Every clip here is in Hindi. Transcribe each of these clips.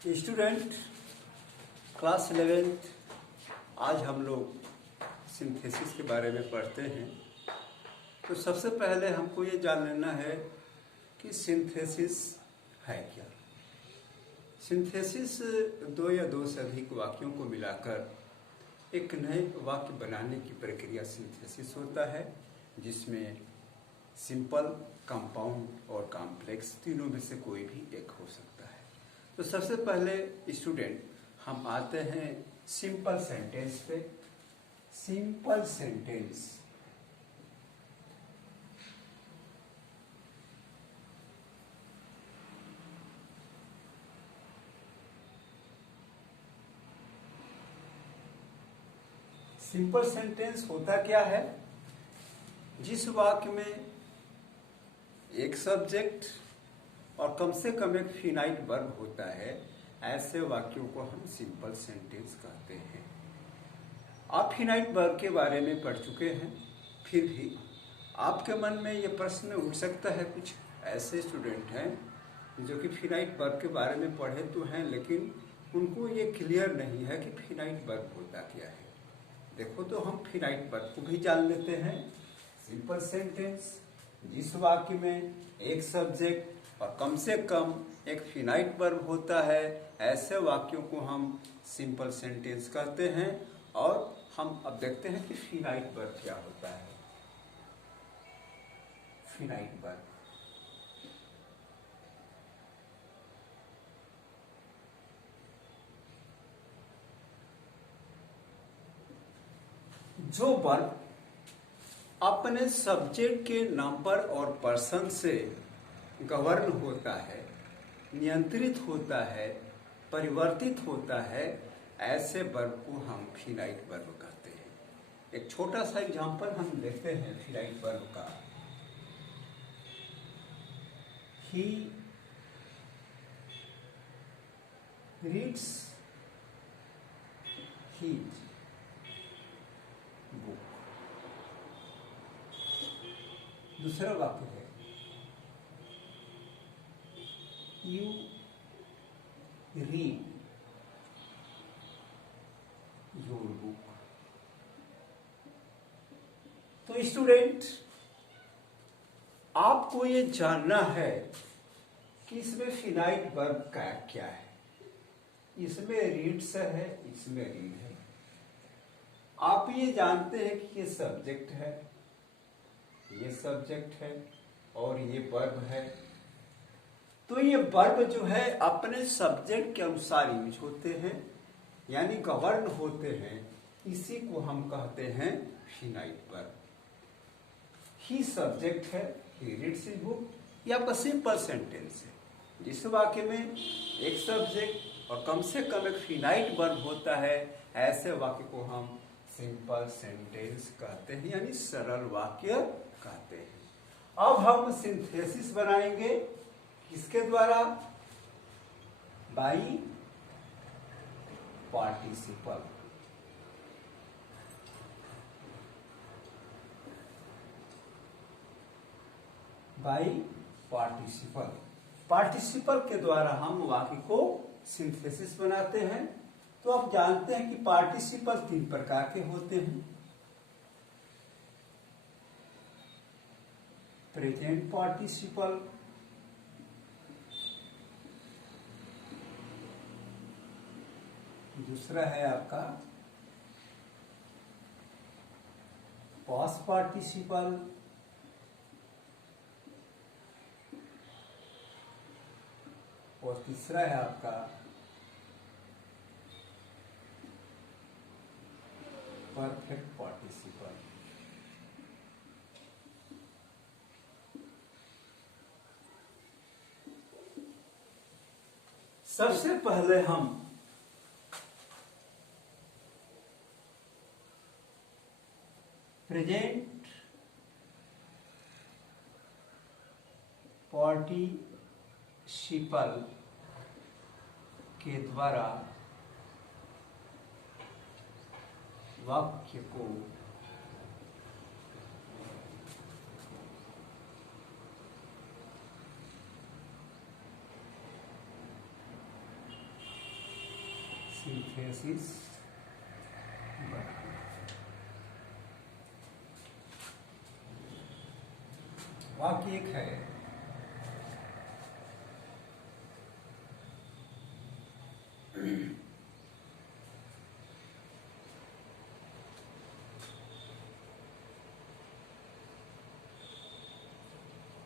स्टूडेंट क्लास 11th आज हम लोग सिंथेसिस के बारे में पढ़ते हैं। तो सबसे पहले हमको ये जान लेना है कि सिंथेसिस है क्या। सिंथेसिस दो या दो से अधिक वाक्यों को मिलाकर एक नए वाक्य बनाने की प्रक्रिया सिंथेसिस होता है, जिसमें सिंपल, कंपाउंड और कॉम्प्लेक्स तीनों में से कोई भी एक हो सकता है। तो सबसे पहले स्टूडेंट हम आते हैं सिंपल सेंटेंस पे। सिंपल सेंटेंस सिंपल सेंटेंस होता क्या है? जिस वाक्य में एक सब्जेक्ट और कम से कम एक फिनाइट वर्ब होता है, ऐसे वाक्यों को हम सिंपल सेंटेंस कहते हैं। आप फिनाइट वर्ब के बारे में पढ़ चुके हैं, फिर भी आपके मन में ये प्रश्न उठ सकता है। कुछ ऐसे स्टूडेंट हैं जो कि फिनाइट वर्ब के बारे में पढ़े तो हैं, लेकिन उनको ये क्लियर नहीं है कि फिनाइट वर्ब होता क्या है। देखो, तो हम फिनाइट वर्ब को भी जान लेते हैं। सिंपल सेंटेंस जिस वाक्य में एक सब्जेक्ट और कम से कम एक फिनाइट वर्ब होता है, ऐसे वाक्यों को हम सिंपल सेंटेंस कहते हैं। और हम अब देखते हैं कि फिनाइट वर्ब क्या होता है। फिनाइट वर्ब जो वर्ब अपने सब्जेक्ट के नंबर और पर्सन से गवर्न होता है, नियंत्रित होता है, परिवर्तित होता है, ऐसे वर्ब को हम फिनाइट वर्ब कहते हैं। एक छोटा सा एग्जांपल हम लेते हैं फिनाइट वर्ब का। He reads his book. दूसरा वाक्य है यू रीड योर बुक। तो स्टूडेंट, आपको ये जानना है कि इसमें फिनाइट वर्ब का क्या है। इसमें रीड्स है, इसमें रीड है। आप ये जानते हैं कि ये सब्जेक्ट है, ये सब्जेक्ट है और ये वर्ब है। तो ये वर्ब जो है अपने सब्जेक्ट के अनुसार यूज होते हैं, यानी गवर्न होते हैं। इसी को हम कहते हैं फिनाइट वर्ब। ही सब्जेक्ट है, ही रीड्स हिज बुक। या बस सिंपल सेंटेंस है जिस वाक्य में एक सब्जेक्ट और कम से कम एक फिनाइट वर्ब होता है, ऐसे वाक्य को हम सिंपल सेंटेंस कहते हैं, यानी सरल वाक्य कहते हैं। अब हम सिंथेसिस बनाएंगे किसके द्वारा? By participle. By participle. Participle के द्वारा हम वाक्य को सिंथेसिस बनाते हैं। तो आप जानते हैं कि पार्टिसिपल तीन प्रकार के होते हैं। प्रेजेंट पार्टिसिपल, दूसरा है आपका पास्ट पार्टिसिपल, और तीसरा है आपका परफेक्ट पार्टिसिपल। सबसे पहले हम प्रेजेंट पार्टिसिपल के द्वारा वाक्य को सिंथेसिस वाक्य एक है,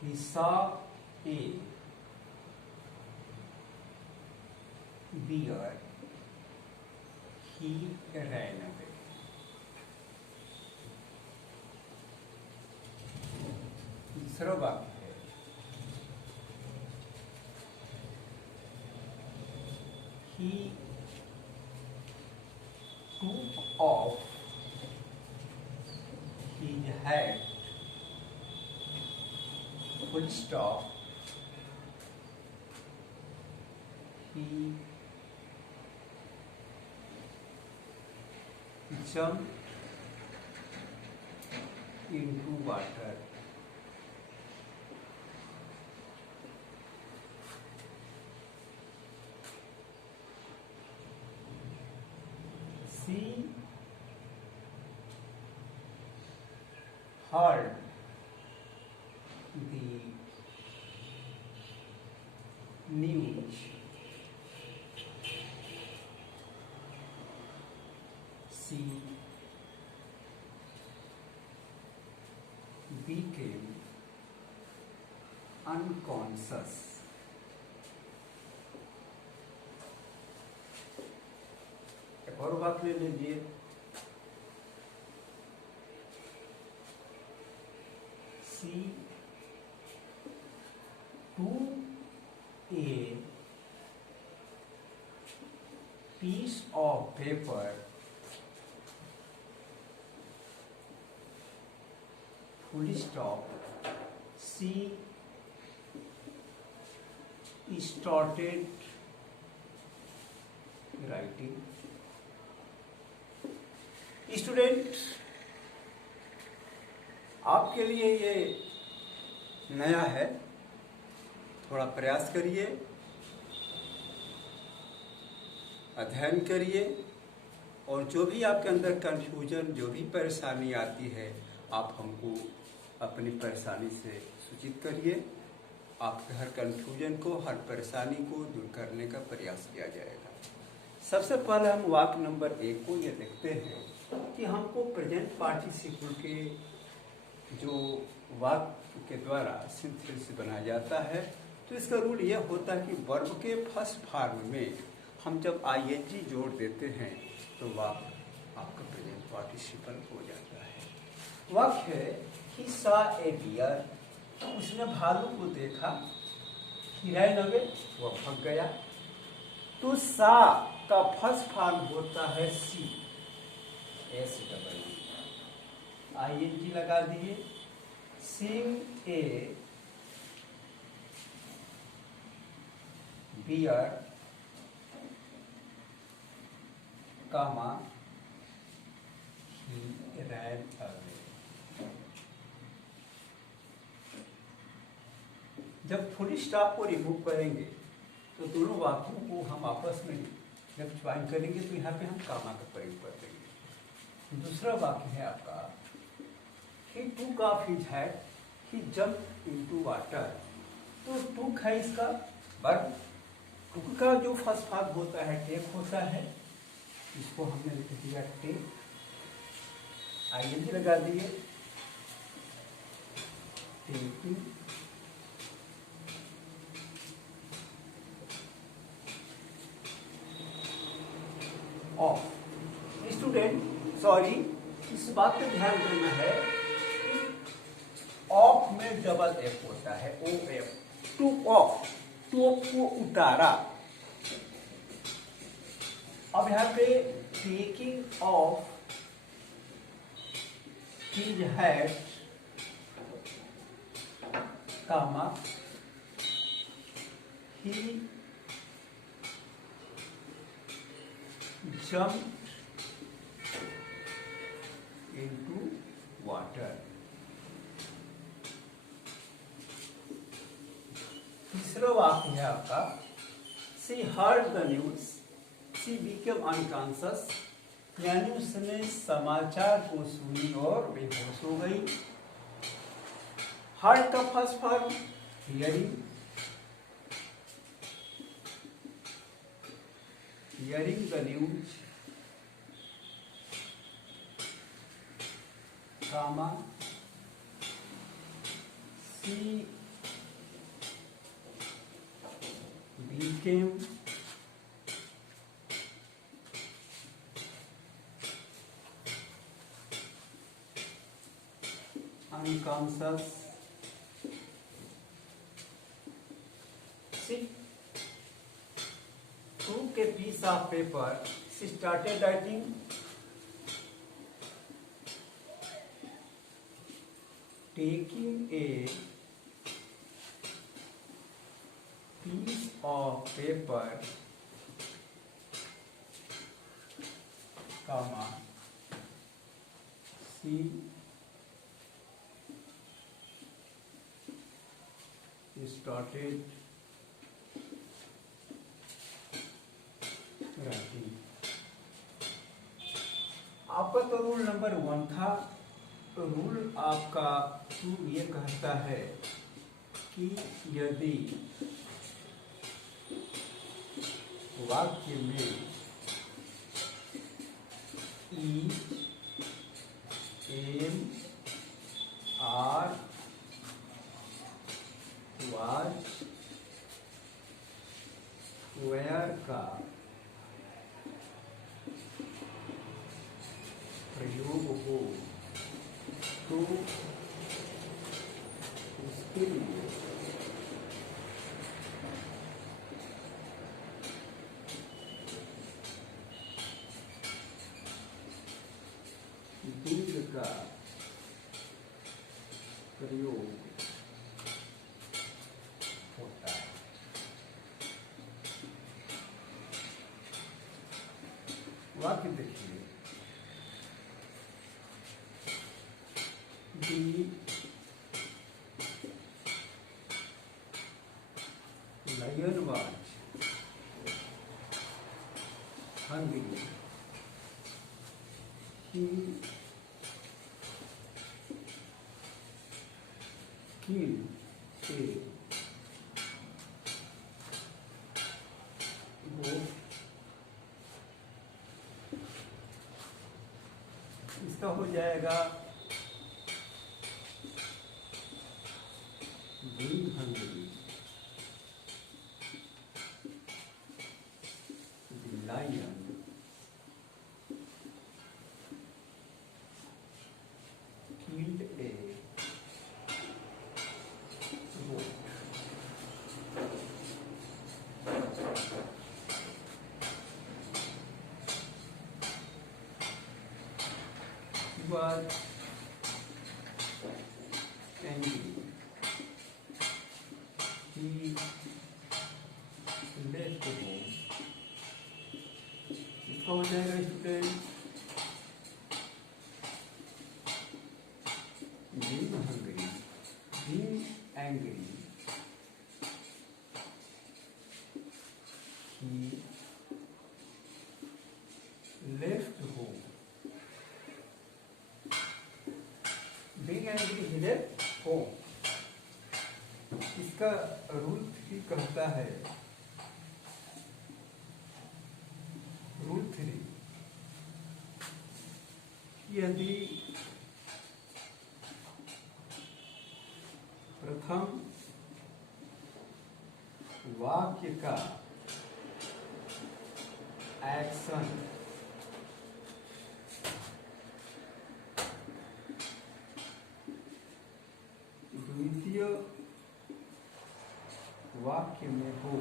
he saw a bear, he ran away. दूसरा वाक्य है, he took off his hat, full stop, he jumped into water. She heard the news. She became unconscious. एक और बात ले लीजिए, she took a piece of paper, full stop, she started writing. Student, आपके लिए ये नया है, थोड़ा प्रयास करिए, अध्ययन करिए और जो भी आपके अंदर कंफ्यूजन, जो भी परेशानी आती है, आप हमको अपनी परेशानी से सूचित करिए। आपके हर कंफ्यूजन को, हर परेशानी को दूर करने का प्रयास किया जाएगा। सबसे पहले हम वाक्य नंबर 1 को ये देखते हैं कि हमको प्रेजेंट पार्टिसिपल के जो वाक्य के द्वारा सिंथेसिस बनाया जाता है, तो इसका रूल यह होता है कि वर्ब के फर्स्ट फॉर्म में हम जब आईएनजी जोड़ देते हैं तो वाक्य आपका प्रेजेंट पार्टिसिपल हो जाता है। वाक्य है he saw a deer, उसने भालू को देखा, he ran away, वह भाग गया। तो saw का फर्स्ट फॉर्म होता है सी, ING लगा दिए। seeing a bear, comma, he ran away। जब फुल स्टॉप को रिमूव करेंगे तो दोनों वाक्यों को हम आपस में जब ज्वाइन करेंगे तो यहाँ पे हम कामा का प्रयोग कर देंगे। दूसरा वाक्य है आपका he took off his hat, he jumped into water। तो took है इसका वर्ब, took का जो फर्स्ट भाग होता है टेक होता है, इसको हमने लिख दिया टेक, ING लगा दिए, टेकिंग ऑफ। स्टूडेंट सॉरी, इस बात पे ध्यान देना है कि ऑफ में डबल एफ होता है, O F, to off, to को उतारा। अब यहाँ पे taking off his hat, comma, he jumped into water। तीसरा वाक्य है आपका she heard the news, she became unconscious, यानी उसने समाचार को सुनी और बेहोश हो गई। हार्ट का first form hearing, hearing the news, comma she became unconscious. She took a piece of paper. She started writing. Taking a piece of paper, comma, she started writing. आपका तो रूल नंबर 1 था। रूल आपका 2 ये कहता है कि यदि वाक्य में is am are was were का प्रयोग हो तो उसके लिए दूध का प्रयोग होता है। वाक्य देखिए, The lion was hungry. He killed a goat. इसका हो जाएगा being hungry. The lion killed a goat. He was angry. He left home. इसका हो जाएगा student being hungry, being angry. He left home. Being angry, he left home. इसका रूल 3 कहता है, रूल 3, यदि प्रथम वाक्य का एक्शन द्वितीय वाक्य में हो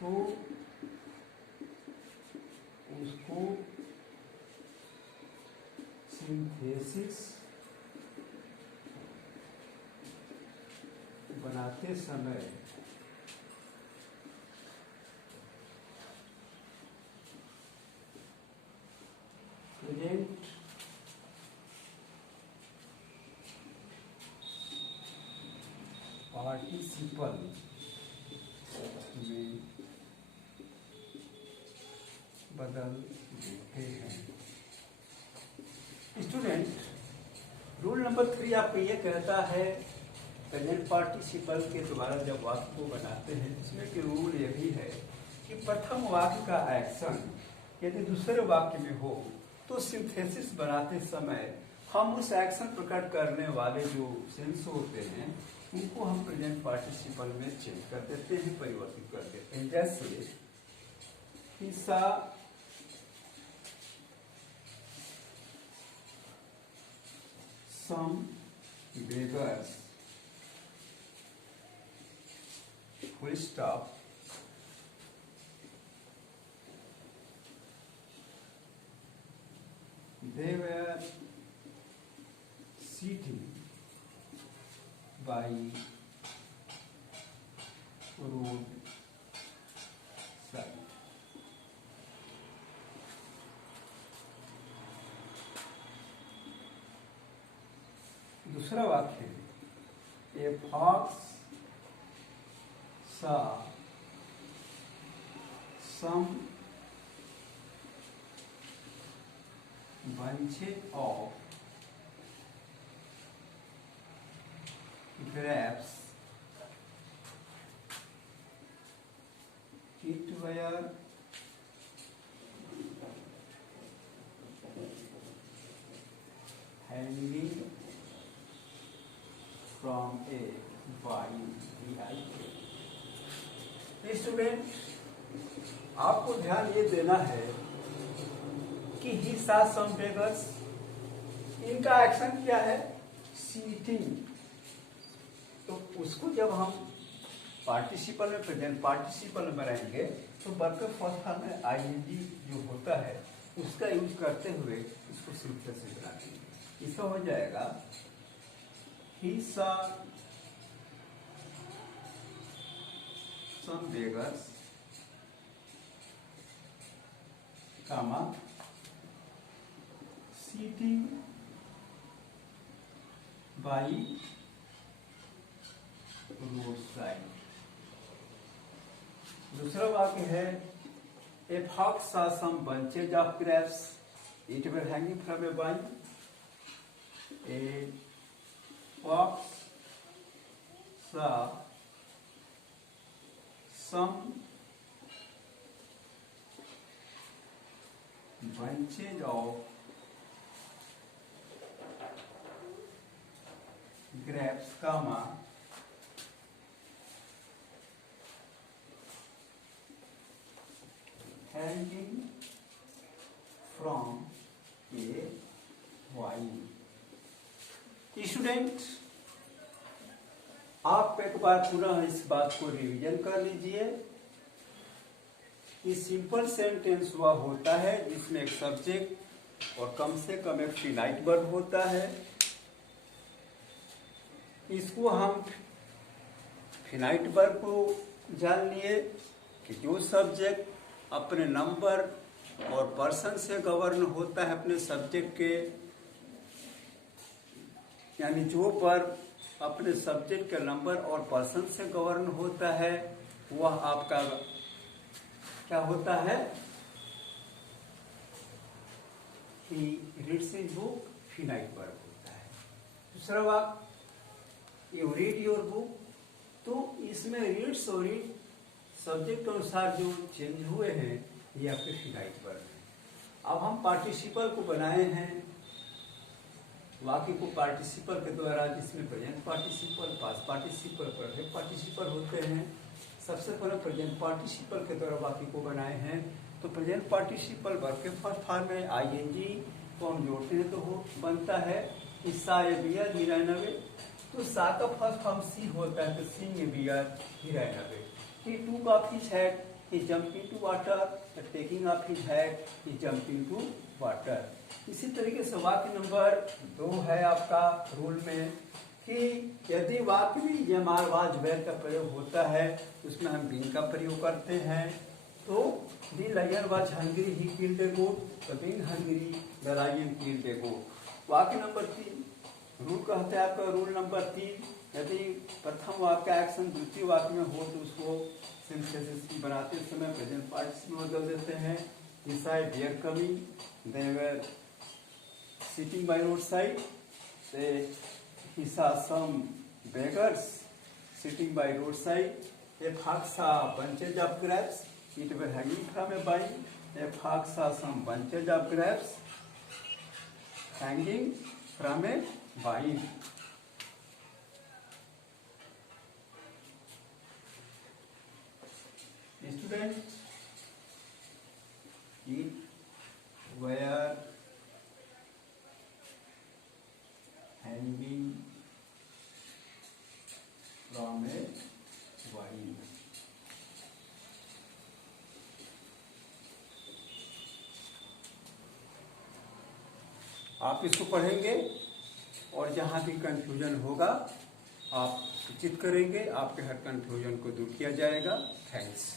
तो उसको सिंथेसिस बनाते समय प्रेजेंट पार्टिसिपल में बदल देते हैं। स्टूडेंट, रूल नंबर 3 आपको ये कहता है प्रेजेंट पार्टिसिपल के द्वारा जब वाक्य को बनाते हैं, इसमें कि रूल ये भी है कि प्रथम वाक्य का एक्शन यदि दूसरे वाक्य में हो तो सिंथेसिस बनाते समय हम उस एक्शन प्रकट करने वाले जो सेंस होते हैं उनको हम प्रेजेंट पार्टिसिपल में चेंज कर देते हैं, परिवर्तित कर देते हैं। जैसे हिस्सा some beggars, full stop, they were sitting by road side. दूसरा वाक्य, a fox saw some bunches of grapes. It were hanging from a vine. Student, आपको ध्यान ये देना है कि ही सा सम बेगर्स, इनका एक्शन क्या है? सीटिंग। तो उसको जब हम पार्टिसिपल में, प्रेजेंट पार्टिसिपल में बनाएंगे तो वर्ब के फर्स्ट फॉर्म में आईएनजी जो होता है उसका यूज करते हुए इसको सिंथेसिस बना देंगे। इसका हो जाएगा ही सा some beggars, comma, sitting by roadside. दूसरा वाक्य है a fox saw some bunches of grapes, it were hanging from a vine. A fox saw some bunches of grapes, comma, hanging from a vine. Student, आप एक बार पुनः इस बात को रिवीजन कर लीजिए कि सिंपल सेंटेंस वह होता है जिसमें एक सब्जेक्ट और कम से कम एक फिनाइट वर्ब होता है। इसको हम फिनाइट वर्ब को जान लिए कि जो सब्जेक्ट अपने नंबर और पर्सन से गवर्न होता है अपने सब्जेक्ट के, यानी जो वर्ब अपने सब्जेक्ट के नंबर और पर्सन से गवर्न होता है वह आपका क्या होता है? He reads his book, finite verb होता है। दूसरा वाक्य, यू रीड योर बुक, तो इसमें रीड्स और रीड सब्जेक्ट के अनुसार जो चेंज हुए हैं ये आपके फिनाइट वर्ब है। अब हम पार्टिसिपल को बनाए हैं, वाक्य को पार्टिसिपल के द्वारा, जिसमें present participle, past participle, perfect participle होते हैं। सबसे पहले प्रेजेंट पार्टिसिपल के द्वारा वाक्य को बनाए हैं। तो प्रेजेंट पार्टिसिपल वर्ब के फर्स्ट फॉर्म में आईएनजी को हम जोड़ते हैं तो वो बनता है सा ए बियर ही रैन अवे। तो सा का फर्स्ट फॉर्म सी होता है, तो seeing a beer he ran away. ही टूक of his hat, he jump into water, taking off his hat, he jump into water. इसी तरीके से वाक्य नंबर 2 है आपका रूल में कि यदि वाक्य में जमार वाज वेर का प्रयोग होता है उसमें हम बीइंग का प्रयोग करते हैं। तो the lion was hungry, he killed a goat, तो being hungry the lion killed a goat. वाक्य नंबर 3 रूल कहते हैं आपका रूल नंबर 3, यदि प्रथम वाक्य एक्शन द्वितीय वाक्य में हो तो उसको सिंथेसिस बनाते समय प्रेजेंट पार्टिसिपल बदल देते हैं। Beside their coming, they were sitting by roadside. He saw some beggars sitting by roadside. A fox saw bunches of grapes. It were hanging from a vine. A fox saw some bunches of grapes hanging from a vine. Student, it were hanging from a vine. आप इसको पढ़ेंगे और जहाँ भी कंफ्यूजन होगा आप सूचित करेंगे, आपके हर कंफ्यूजन को दूर किया जाएगा। थैंक्स।